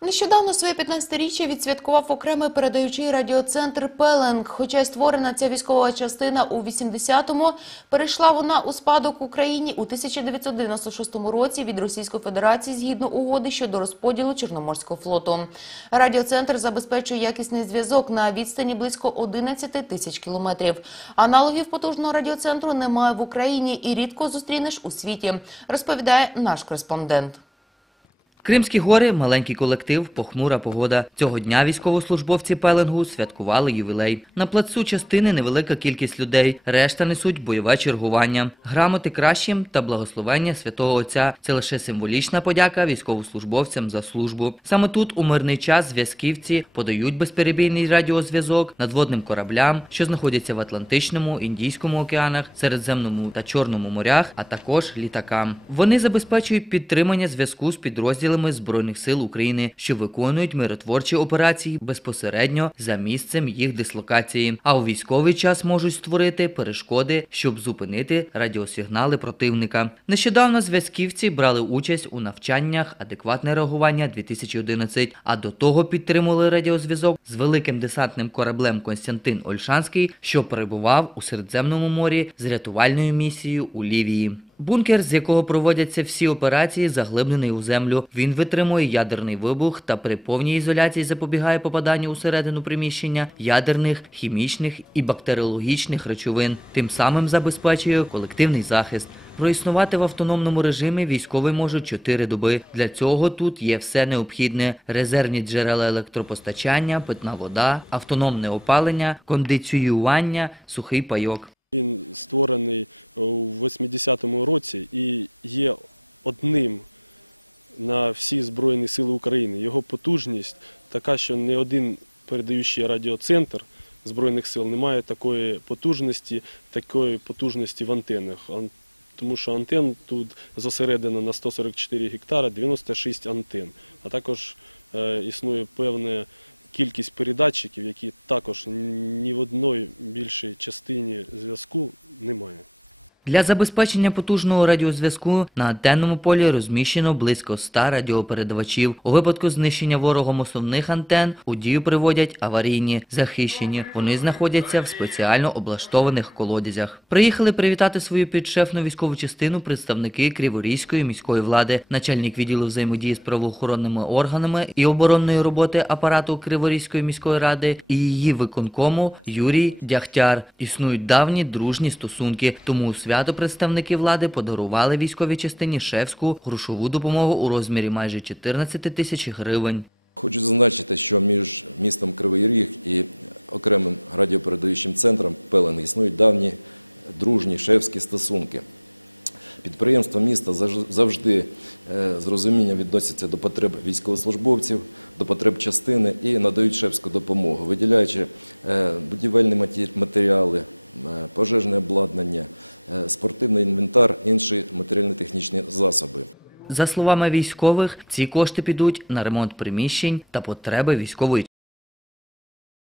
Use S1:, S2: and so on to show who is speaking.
S1: Нещодавно своє 15-річчя відсвяткував окремий передаючий радіоцентр Пеленг. Хоча й створена ця військова частина у 80-му, перейшла вона у спадок Україні у 1996 році від Російської Федерації згідно угоди щодо розподілу Чорноморського флоту. Радіоцентр забезпечує якісний зв'язок на відстані близько 11 тисяч кілометрів. Аналогів потужного радіоцентру немає в Україні і рідко зустрінеш у світі, розповідає наш кореспондент.
S2: Кримські гори маленький колектив, похмура погода. Цього дня військовослужбовці Пеленгу святкували ювілей. На плацу частини невелика кількість людей. Решта несуть бойове чергування. Грамоти кращим та благословення святого Отця. Це лише символічна подяка військовослужбовцям за службу. Саме тут у мирний час зв'язківці подають безперебійний радіозв'язок надводним кораблям, що знаходяться в Атлантичному, Індійському океанах, Середземному та Чорному морях, а також літакам. Вони забезпечують підтримання зв'язку з підрозділами Збройних сил України, що виконують миротворчі операції безпосередньо за місцем їх дислокації, а у військовий час можуть створити перешкоди, щоб зупинити радіосигнали противника. Нещодавно зв'язківці брали участь у навчаннях адекватне реагування 2011, а до того підтримували радіозв'язок з великим десантним кораблем Константин Ольшанський, що перебував у Середземному морі з рятувальною місією у Лівії. Бункер, з якого проводяться всі операції, заглиблений у землю. Він витримує ядерний вибух та при повній ізоляції запобігає попаданню усередину приміщення ядерних, хімічних і бактеріологічних речовин. Тим самим забезпечує колективний захист. Проіснувати в автономному режимі військовий можуть 4 доби. Для цього тут є все необхідне: резервні джерела електропостачання, питна вода, автономне опалення, кондиціювання, сухий пайок. Для забезпечення потужного радіозв'язку на антенному полі розміщено близько 100 радіопередавачів. У випадку знищення ворогом основних антен у дію приводять аварійні захищені. Вони знаходяться в спеціально облаштованих колодязях. Приїхали привітати свою підшефну військову частину представники Криворізької міської влади, начальник відділу взаємодії з правоохоронними органами і оборонної роботи апарату Криворізької міської ради і її виконкому Юрій Дягтяр. Існують давні дружні стосунки, тому у свято представники влади подарували військовій частині Шевську грошову допомогу у розмірі майже 14 тисяч гривень. За словами військових, ці кошти підуть на ремонт приміщень та потреби військової